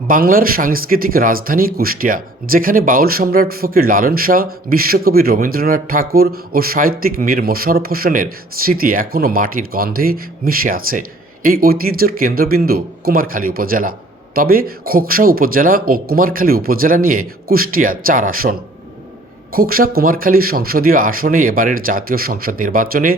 বাংলার সাংস্কৃতিক রাজধানী কুষ্টিয়া, যেখানে বাউল সম্রাট ফকির লালন শাহ, বিশ্বকবি রবীন্দ্রনাথ ঠাকুর ও সাহিত্যিক মীর মোশারফ হোসেনের স্মৃতি এখনও মাটির গন্ধে মিশে আছে। এই ঐতিহ্যের কেন্দ্রবিন্দু কুমারখালী উপজেলা। তবে খোকসা উপজেলা ও কুমারখালী উপজেলা নিয়ে কুষ্টিয়া চার আসন। খোকসা কুমারখালী সংসদীয় আসনে এবারের জাতীয় সংসদ নির্বাচনে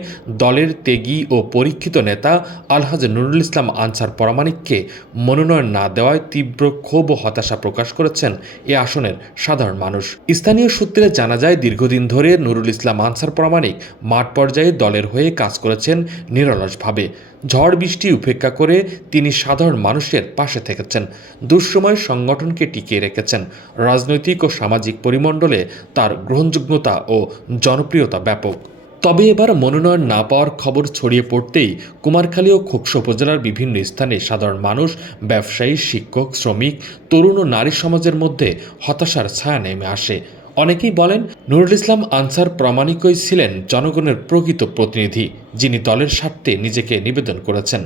দলের তেগী ও পরীক্ষিত নেতা আলহাজ নুরুল ইসলাম আনসার পরামানিককে মনোনয়ন না দেওয়ায় তীব্র ক্ষোভ ও হতাশা প্রকাশ করেছেন এ আসনের সাধারণ মানুষ। স্থানীয় সূত্রে জানা যায়, দীর্ঘদিন ধরে নুরুল ইসলাম আনসার পরামানিক মাঠ পর্যায়ে দলের হয়ে কাজ করেছেন নিরলসভাবে। ঝড় বৃষ্টি উপেক্ষা করে তিনি সাধারণ মানুষের পাশে থেকেছেন, দুঃসময় সংগঠনকে টিকিয়ে রেখেছেন। রাজনৈতিক ও সামাজিক পরিমণ্ডলে তার গ্রহণযোগ্যতা ও জনপ্রিয়তা ব্যাপক। তবে এবার মনোনয়ন না পাওয়ার খবর ছড়িয়ে পড়তেই কুমারখালী ও খোকসা উপজেলার বিভিন্ন স্থানে সাধারণ মানুষ, ব্যবসায়ী, শিক্ষক, শ্রমিক, তরুণ ও নারী সমাজের মধ্যে হতাশার ছায়া নেমে আসে। অনেকেই বলেন নুরুল ইসলাম আনসার প্রামাণিকই ছিলেন জনগণের প্রকৃত প্রতিনিধি যিনি দলের স্বার্থে নিজেকে নিবেদন করেছেন।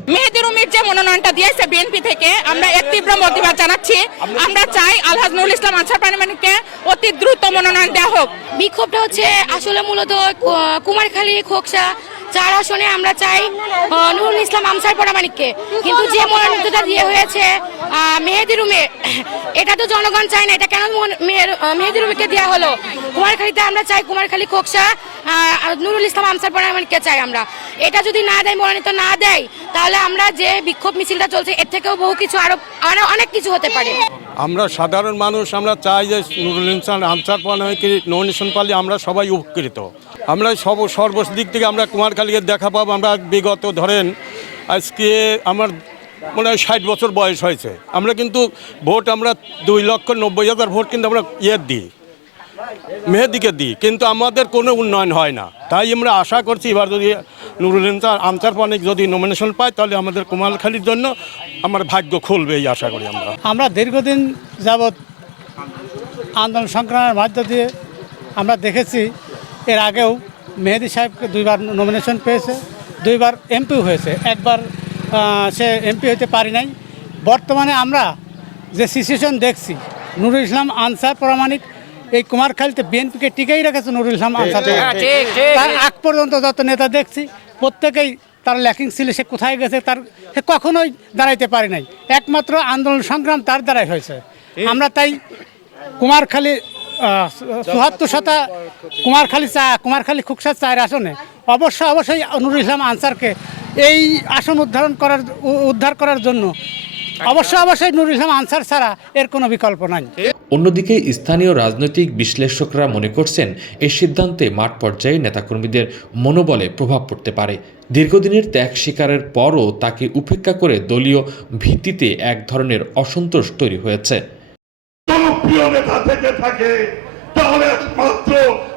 যে মনোনয়নটা দিয়েছে বিএনপি থেকে আমরা এক তীব্র প্রতিবাদ জানাচ্ছি। আমরা চাই আলহাজ নুরুল ইসলাম আনসার পারমানিককে অতি দ্রুত মনোনয়ন দেওয়া হোক। বিক্ষোভটা হচ্ছে আসলে মূলত কুমারখালী খোকসা চার আসনে আমরা চাই নুরুল ইসলাম আমসার পরামানিককে কিন্তু যে মনোনীতটা দিয়ে হয়েছে মেহেদি রুমে, এটা তো জনগণ চায় না, এটা কেন মেহেদি রুমিকে দেওয়া হলো? কুমারখালীতে আমরা চাই, কুমারখালী খোকসা নুরুল ইসলাম আমসার পরামানিককে চাই আমরা। এটা যদি না দেয়, মনোনীত না দেয়, তাহলে আমরা যে বিক্ষোভ মিছিলটা চলছে, এর থেকেও বহু কিছু আরও আরও অনেক কিছু হতে পারে। আমরা সাধারণ মানুষ, আমরা চাই যে নুরুল ইনসান আনসার পানাকে নমিনেশন পালে আমরা সবাই উপকৃত। আমরা সব সর্বদিক থেকে আমরা কুমারখালীকে দেখা পাবো। আমরা বিগত ধরেন আজকে আমার মনে হয় ষাট বছর বয়স হয়েছে। আমরা কিন্তু ভোট আমরা দুই লক্ষ নব্বই হাজার ভোট কিন্তু আমরা ইয়ে দিই। মেহেদিকে দিই, কিন্তু আমাদের কোনো উন্নয়ন হয় না। তাই আমরা আশা করছি এবার যদি নুরুল ইনসান আনসার পানিক যদি নমিনেশন পায়, তাহলে আমাদের কুমারখালীর জন্য আমার ভাগ্য খুলবে এই আশা করি আমরা। আমরা দীর্ঘদিন যাবৎ আন্দোলন সংগ্রামের মধ্য দিয়ে আমরা দেখেছি, এর আগেও মেহেদি সাহেবকে দুইবার নমিনেশন পেয়েছে, দুইবার এমপি হয়েছে। একবার সে এমপি হতে পারি নাই। বর্তমানে আমরা যে সিচুয়েশন দেখছি, নুরুল ইসলাম আনসার প্রামাণিক এই কুমারখালীতে বিএনপিকে টিকেই রেখেছে নুরুল ইসলাম আনসার তার আগ পর্যন্ত যত নেতা দেখছি প্রত্যেকেই তার ল্যাকিং ছিল সে কোথায় গেছে তার সে কখনোই দাঁড়াইতে পারে নাই। একমাত্র আন্দোলন সংগ্রাম তার দ্বারাই হয়েছে। আমরা তাই কুমারখালী চুয়াত্তর শতা কুমারখালী চা কুমারখালী খুকসা চায়ের আসনে। অবশ্য অবশ্যই নুরুল ইসলাম আনসারকে এই আসন উদ্ধারণ করার উদ্ধার করার জন্য অবশ্যই অবশ্যই নুরুল ইসলাম আনসার ছাড়া এর কোনো বিকল্প নাই। অন্যদিকে স্থানীয় রাজনৈতিক বিশ্লেষকরা মনে করছেন এই সিদ্ধান্তে মাঠ পর্যায়ে নেতাকর্মীদের মনোবলে প্রভাব পড়তে পারে। দীর্ঘদিনের ত্যাগ স্বীকারের পরও তাকে উপেক্ষা করে দলীয় ভিত্তিতে এক ধরনের অসন্তোষ তৈরি হয়েছে। জনপ্রিয় নেতা থেকে থাকে তাহলে একমাত্র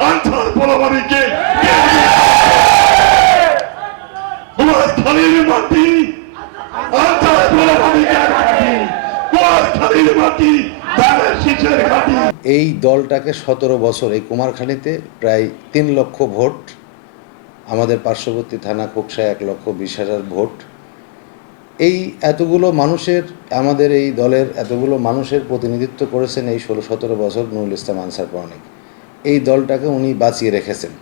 আনসার পোলাবাড়িকে খালির মাটি এই দলটাকে সতেরো বছর, এই কুমারখালীতে প্রায় তিন লক্ষ ভোট, আমাদের পার্শ্ববর্তী থানা খোকসায় এক লক্ষ বিশ হাজার ভোট। এই এতগুলো মানুষের, আমাদের এই দলের এতগুলো মানুষের প্রতিনিধিত্ব করেছেন এই ষোলো সতেরো বছর নুরুল ইসলাম আনসার পরনিক। এই দলটাকে উনি বাঁচিয়ে রেখেছেন।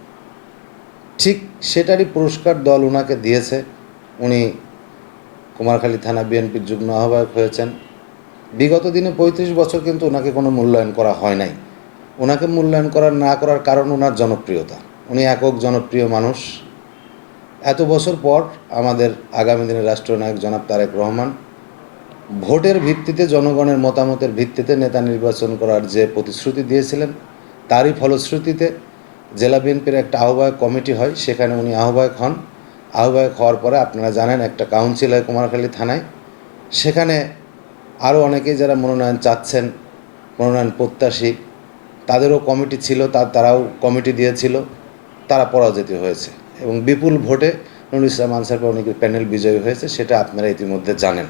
ঠিক সেটারই পুরস্কার দল ওনাকে দিয়েছে। উনি কুমারখালী থানা বিএনপির যুগ্ম আহ্বায়ক হয়েছেন। বিগত দিনে পঁয়ত্রিশ বছর কিন্তু ওনাকে কোনো মূল্যায়ন করা হয় নাই। ওনাকে মূল্যায়ন করার না করার কারণ ওনার জনপ্রিয়তা। উনি একক জনপ্রিয় মানুষ। এত বছর পর আমাদের আগামী দিনের রাষ্ট্রনায়ক জনাব তারেক রহমান ভোটের ভিত্তিতে জনগণের মতামতের ভিত্তিতে নেতা নির্বাচন করার যে প্রতিশ্রুতি দিয়েছিলেন, তারই ফলশ্রুতিতে জেলা বিএনপির একটা আহ্বায়ক কমিটি হয়, সেখানে উনি আহ্বায়ক হন। আহ্বায়ক হওয়ার পরে আপনারা জানেন একটা কাউন্সিল হয় কুমারখালী থানায়। সেখানে আরও অনেকেই যারা মনোনয়ন চাচ্ছেন, মনোনয়ন প্রত্যাশী, তাদেরও কমিটি ছিল তার তারাও কমিটি দিয়েছিল, তারা পরাজিত হয়েছে এবং বিপুল ভোটে নুরুল ইসলাম আনসার পাবনিকের প্যানেল বিজয়ী হয়েছে, সেটা আপনারা ইতিমধ্যে জানেন।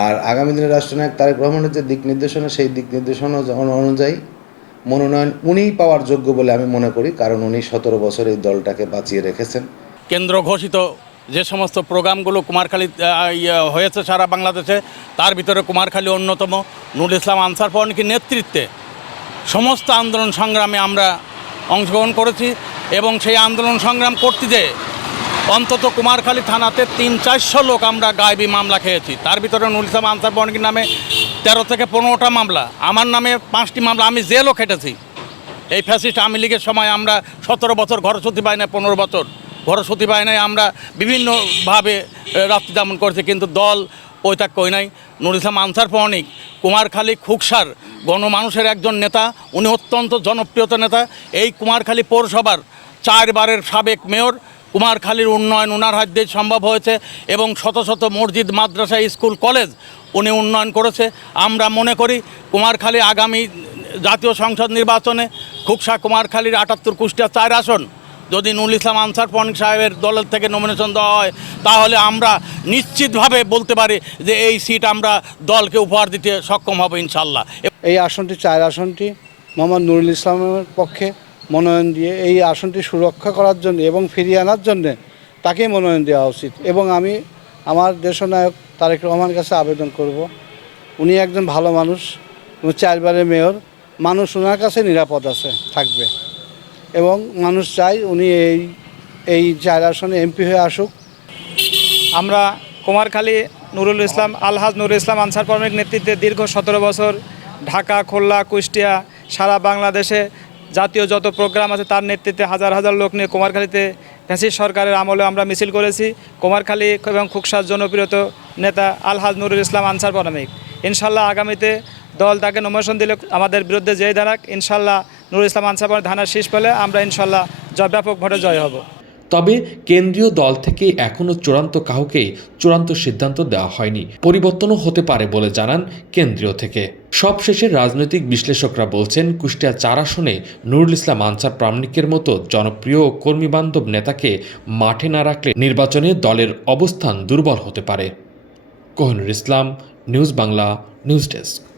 আর আগামী দিনে রাষ্ট্রনায়ক তারেক রহমানের যে দিক নির্দেশনা, সেই দিক নির্দেশনা অনুযায়ী মনোনয়ন উনিই পাওয়ার যোগ্য বলে আমি মনে করি, কারণ উনি সতেরো বছর এই দলটাকে বাঁচিয়ে রেখেছেন। কেন্দ্র ঘোষিত যে সমস্ত প্রোগ্রামগুলো কুমারখালী ইয়ে হয়েছে সারা বাংলাদেশে, তার ভিতরে কুমারখালী অন্যতম। নুরুল ইসলাম আনসার পর্ণিকের নেতৃত্বে সমস্ত আন্দোলন সংগ্রামে আমরা অংশগ্রহণ করেছি এবং সেই আন্দোলন সংগ্রাম করতে যেয়ে অন্তত কুমারখালী থানাতে তিন চারশো লোক আমরা গায়েবী মামলা খেয়েছি। তার ভিতরে নুরুল ইসলাম আনসার পর্ণিকের নামে তেরো থেকে পনেরোটা মামলা, আমার নামে পাঁচটি মামলা, আমি জেলও খেটেছি। এই ফ্যাসিস্ট আওয়ামী লীগের সময় আমরা সতেরো বছর ঘরসতি পাই না পনেরো বছর। ঘরসতি পাই নাই, আমরা বিভিন্নভাবে রাত্রি যাপন করেছি, কিন্তু দল ওইটা কই নাই। নুর আনসার পৌনিক কুমারখালী খুকসার গণমানুষের একজন নেতা, উনি অত্যন্ত জনপ্রিয়তা নেতা। এই কুমারখালী পৌরসভার চারবারের সাবেক মেয়র, কুমারখালীর উন্নয়ন উনার হাত দিয়ে সম্ভব হয়েছে এবং শত শত মসজিদ, মাদ্রাসা, স্কুল, কলেজ উনি উন্নয়ন করেছে। আমরা মনে করি কুমারখালী আগামী জাতীয় সংসদ নির্বাচনে খুকসা কুমারখালীর আটাত্তর কুষ্টিয়া চার আসন যদি নুরুল ইসলাম আনসার পনিক সাহেবের দলের থেকে নমিনেশন দেওয়া হয়, তাহলে আমরা নিশ্চিতভাবে বলতে পারি যে এই সিট আমরা দলকে উপহার দিতে সক্ষম হব ইনশাল্লাহ এই আসনটি চার আসনটি, মোহাম্মদ নুরুল ইসলামের পক্ষে মনোনয়ন দিয়ে এই আসনটি সুরক্ষা করার জন্য এবং ফিরিয়ে আনার জন্যে তাকেই মনোনয়ন দেওয়া উচিত। এবং আমি আমার দেশনায়ক তারেক রহমানের কাছে আবেদন করব। উনি একজন ভালো মানুষ চারবারের মেয়র, মানুষ ওনার কাছে নিরাপদ আছে, থাকবে। এবং মানুষ চাই উনি এই এই চার আসনে এমপি হয়ে আসুক। আমরা কুমারখালী নুরুল ইসলাম, আলহাজ নুরুল ইসলাম আনসার কর্মের নেতৃত্বে দীর্ঘ সতেরো বছর ঢাকা, খুলনা, কুষ্টিয়া, সারা বাংলাদেশে জাতীয় যত প্রোগ্রাম আছে তার নেতৃত্বে হাজার হাজার লোক নিয়ে কুমারখালীতে ফ্যাসিস সরকারের আমলে আমরা মিছিল করেছি। কুমারখালী এবং খুকসার জনপ্রিয়ত নেতা আলহাজ নুরুল ইসলাম আনসার পরামিক ইনশাল্লাহ আগামীতে দল তাকে নমিনেশন দিলে আমাদের বিরুদ্ধে যেই দাঁড়াক। ইনশাল্লাহ নুরুল ইসলাম আনসার ধানের শীষ পেলে আমরা ইনশাল্লাহ জয়, ব্যাপক ভোটে জয় হব। তবে কেন্দ্রীয় দল থেকে এখনও চূড়ান্ত কাউকে চূড়ান্ত সিদ্ধান্ত দেওয়া হয়নি। পরিবর্তনও হতে পারে বলে জানান কেন্দ্রীয় থেকে। সবশেষে রাজনৈতিক বিশ্লেষকরা বলছেন, কুষ্টিয়া চার আসনে নুরুল ইসলাম আনসার প্রামাণিকের মতো জনপ্রিয় কর্মীবান্ধব নেতাকে মাঠে না রাখলে নির্বাচনে দলের অবস্থান দুর্বল হতে পারে। Kohinoor Islam, news Bangla, news desk.